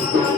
Thank you.